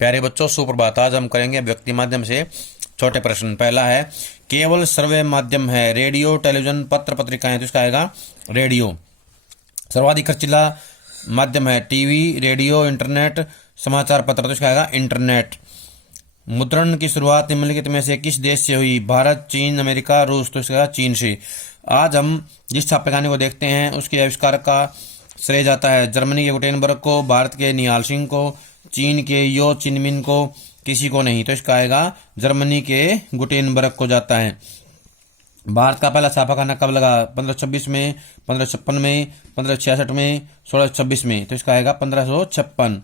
प्यारे बच्चों, सुप्रभात। आज हम करेंगे व्यक्ति माध्यम से छोटे प्रश्न। पहला है, केवल श्रव्य माध्यम है रेडियो, टेलीविजन, पत्र पत्रिकाएं, तो इसका आएगा रेडियो। सर्वाधिक खर्चीला माध्यम है टीवी, रेडियो, इंटरनेट, समाचार पत्र, तो इसका आएगा इंटरनेट। मुद्रण की शुरुआत निम्नलिखित में से किस देश से हुई? भारत, चीन, अमेरिका, रूस, तो इसका आएगा चीन से। आज हम जिस छापेखाने को देखते हैं उसके आविष्कार का श्रेय जाता है जर्मनी के गुटेनबर्ग को, भारत के निहाल सिंह को, चीन के यो चिनमिन को, किसी को नहीं, तो इसका आएगा जर्मनी के गुटेनबर्ग को जाता है। भारत का पहला छापाखाना कब लगा? 1526 में, 1556 में, 1566 में, 1626 में, तो इसका आएगा 1556।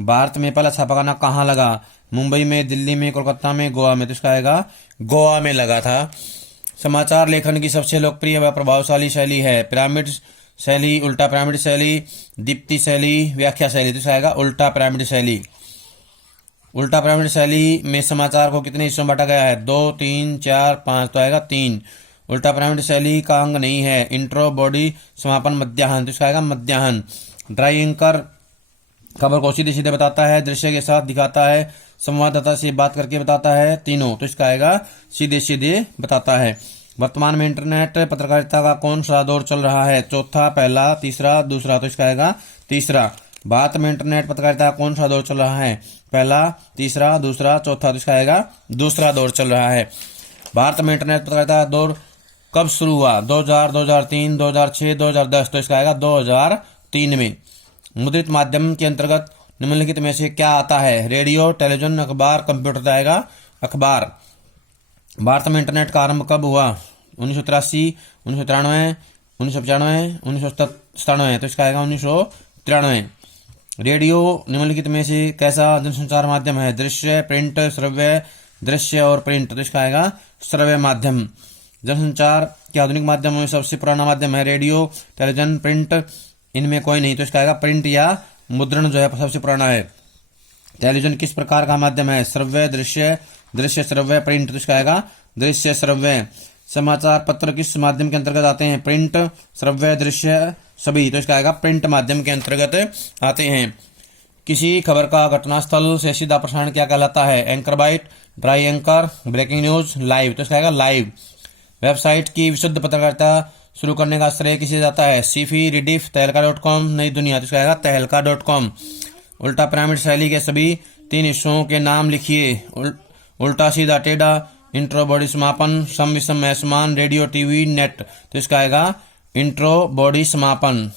भारत में पहला छापाखाना कहाँ लगा? मुंबई में, दिल्ली में, कोलकाता में, गोवा में, तो इसका आएगा गोवा में लगा था। समाचार लेखन की सबसे लोकप्रिय व प्रभावशाली शैली है पिरामिड शैली, उल्टा पिरामिड शैली, दीप्ति शैली, व्याख्या शैली, तो इसका आएगा उल्टा पिरामिड शैली। उल्टा पिरामिड शैली में समाचार को कितने हिस्सों में बांटा गया है? 2, 3, 4, 5, तो आएगा 3। उल्टा पिरामिड शैली का अंग नहीं है इंट्रो, बॉडी, समापन, मध्याह्न, तो इसका आएगा मध्याह्न। ड्राई एंकर खबर को सीधे सीधे बताता है, दृश्य के साथ दिखाता है, संवाददाता से बात करके बताता है, तीनों, तो इसका आएगा सीधे सीधे बताता है। वर्तमान में इंटरनेट पत्रकारिता का कौन सा दौर चल रहा है? चौथा, पहला, तीसरा, दूसरा, तो इसका आएगा तीसरा। भारत में इंटरनेट पत्रकारिता का कौन सा दौर चल रहा है? पहला, तीसरा, दूसरा, चौथा, तो इसका आएगा दूसरा दौर चल रहा है। भारत में इंटरनेट पत्रकारिता का दौर कब शुरू हुआ? 2000, 2003, 2006, 2010, तो इसका आएगा 2003 में। मुद्रित माध्यम के अंतर्गत निम्नलिखित में से क्या आता है? रेडियो, टेलीविजन, अखबार, कंप्यूटर, तो आएगा अखबार। भारत में इंटरनेट का आरंभ कब हुआ? 1983, 1993, 1995, 1997, तो इसका आएगा 1993। रेडियो निम्नलिखित में से कैसा जनसंचार माध्यम है? दृश्य, प्रिंट, श्रव्य, दृश्य और प्रिंट, तो इसका आएगा श्रव्य माध्यम। जनसंचार के आधुनिक माध्यमों में सबसे पुराना माध्यम है रेडियो, टेलीविजन, प्रिंट, इनमें कोई नहीं, तो इसका आएगा प्रिंट या मुद्रण जो है सबसे पुराना है। टेलीविजन किस प्रकार का माध्यम है? श्रव्य, दृश्य, दृश्य श्रव्य, प्रिंट, तो इसका आएगा दृश्य श्रव्य। समाचार पत्र किस माध्यम के अंतर्गत आते हैं? प्रिंट, श्रव्य, दृश्य, सभी, तो इसका आएगा प्रिंट माध्यम के अंतर्गत आते हैं। किसी खबर का घटनास्थल से सीधा प्रसारण क्या कहलाता है? Anchor byte, dry anchor, breaking news, live, तो इसका आएगा लाइव। वेबसाइट की विशुद्ध पत्रकारिता शुरू करने का श्रेय किसे जाता है? सीफी, रिडिफ, तहलका.com, नई दुनिया, तो इसका आएगा तहलका.com। उल्टा पिरामिड शैली के सभी 3 हिस्सों के नाम लिखिए। उल्टा, सीधा, टेढ़ा, इंट्रो, बॉडी, समापन, सम, विषम, असमान, रेडियो, टीवी, नेट, तो इसका आएगा इंट्रो, बॉडी, समापन।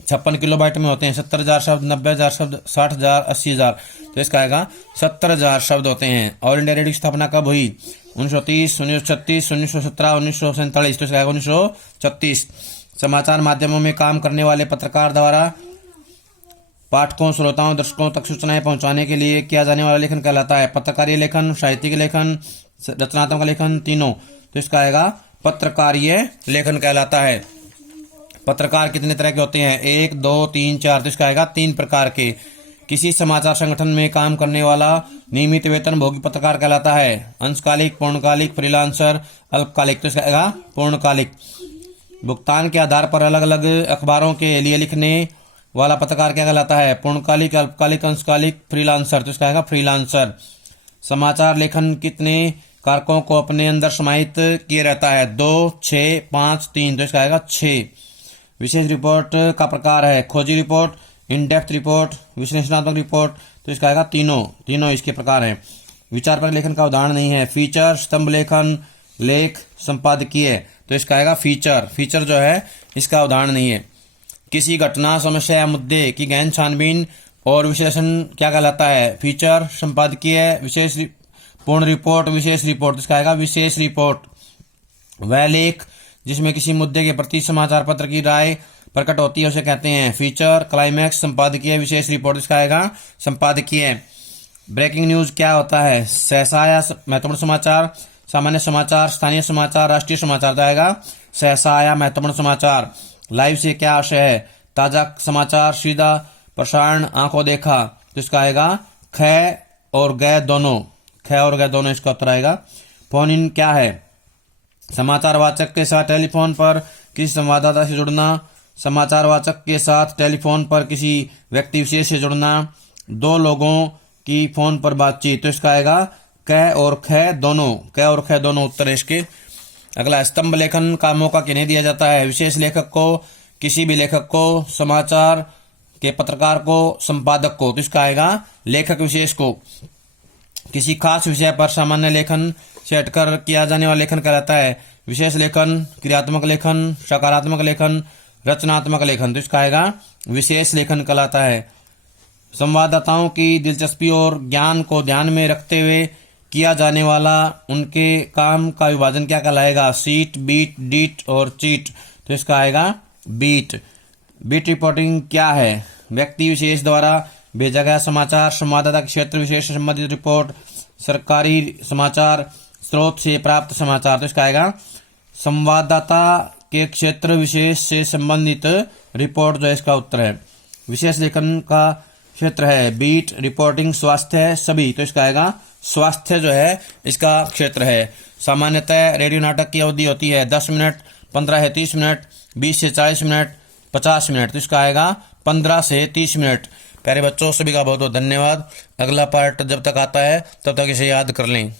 56 किलोबाइट में होते हैं 70,000 शब्द, 90,000 शब्द, 60,000, 80,000, तो इसका आएगा 70,000 शब्द होते हैं। ऑल इंडिया रेडियो की स्थापना कब हुई? 1930, 1936, 1917, 1947, तो इसका आएगा 1936। समाचार माध्यमों में काम करने वाले पत्रकार द्वारा पाठकों, श्रोताओं, दर्शकों तक सूचनाएं पहुंचाने के लिए किया जाने वाला लेखन कहलाता है पत्रकारीय लेखन, साहित्यिक लेखन, रचनात्मक लेखन, तीनों, तो इसका आएगा पत्रकारीय लेखन कहलाता है। पत्रकार कितने तरह के होते हैं? 1, 2, 3, 4, तो इसका आएगा 3 प्रकार के। किसी समाचार संगठन में काम करने वाला नियमित वेतन भोगी पत्रकार कहलाता है अंशकालिक, पूर्णकालिक, फ्रीलांसर, अल्पकालिक, तो इसका आएगा पूर्णकालिक। भुगतान के आधार पर अलग अलग अखबारों के लिए लिखने वाला पत्रकार क्या कहलाता है? पूर्णकालिक, अल्पकालिक, अंशकालिक, फ्रीलांसर, तो इसका आएगा फ्रीलांसर। समाचार लेखन कितने कारकों को अपने अंदर समाहित किए रहता है? 2, 6, 5, 3, तो इसका आएगा 6। विशेष रिपोर्ट का प्रकार है खोजी रिपोर्ट, इन डेप्थ रिपोर्ट, विश्लेषणात्मक रिपोर्ट, तो इसका आएगा तीनों इसके प्रकार हैं। विचार पर लेखन का उदाहरण नहीं है फीचर, स्तंभ लेखन, लेख, संपादकीय, तो इसका आएगा फीचर जो है इसका उदाहरण नहीं है। किसी घटना, समस्या या मुद्दे की गहन छानबीन और विश्लेषण क्या कहलाता है? फीचर, संपादकीय, विशेष, पूर्ण रिपोर्ट, विशेष रिपोर्ट, इसका आएगा विशेष रिपोर्ट। वह लेख जिसमें किसी मुद्दे के प्रति समाचार पत्र की राय प्रकट होती है उसे कहते हैं फीचर, क्लाइमैक्स, संपादकीय, विशेष रिपोर्ट, इसका आएगा संपादकीय। ब्रेकिंग न्यूज क्या होता है? सहसा या महत्वपूर्ण समाचार, सामान्य समाचार, स्थानीय समाचार, राष्ट्रीय समाचार, तो आएगा सहसा या महत्वपूर्ण समाचार। लाइव से क्या आशय है? ताजा समाचार, सीधा प्रसारण, आंखों देखा, तो इसका आएगा ख और ग दोनों, इसका उत्तर आएगा। फोन इन क्या है? समाचार वाचक के साथ टेलीफोन पर किसी संवाददाता से जुड़ना, समाचार वाचक के साथ टेलीफोन पर किसी व्यक्ति विशेष से जुड़ना, दो लोगों कि फोन पर बातचीत, तो इसका आएगा क और ख दोनों, क और ख दोनों उत्तर है इसके। अगला, स्तंभ लेखन का मौका किन्हें दिया जाता है? विशेष लेखक को, किसी भी लेखक को, समाचार के पत्रकार को, संपादक को, तो इसका आएगा लेखक विशेष को। किसी खास विषय पर सामान्य लेखन से हटकर किया जाने वाला लेखन कहलाता है विशेष लेखन, क्रियात्मक लेखन, सकारात्मक लेखन, रचनात्मक लेखन, तो इसका आएगा विशेष लेखन कहलाता है। संवाददाताओं की दिलचस्पी और ज्ञान को ध्यान में रखते हुए किया जाने वाला उनके काम का विभाजन क्या कहलाएगा? सीट, बीट, डीट और चीट, तो इसका आएगा बीट। बीट रिपोर्टिंग क्या है? व्यक्ति विशेष द्वारा भेजा गया समाचार, संवाददाता के क्षेत्र विशेष से संबंधित रिपोर्ट, सरकारी समाचार, स्रोत से प्राप्त समाचार, तो इसका आएगा संवाददाता के क्षेत्र विशेष से संबंधित रिपोर्ट, जो इसका उत्तर है। विशेष लेखन का क्षेत्र है बीट, रिपोर्टिंग, स्वास्थ्य, सभी, तो इसका आएगा स्वास्थ्य जो है इसका क्षेत्र है। सामान्यतः रेडियो नाटक की अवधि होती है 10 मिनट, 15 से 30 मिनट, 20 से 40 मिनट, 50 मिनट, तो इसका आएगा 15 से 30 मिनट। प्यारे बच्चों, सभी का बहुत बहुत धन्यवाद। अगला पार्ट जब तक आता है तब तक इसे याद कर लें।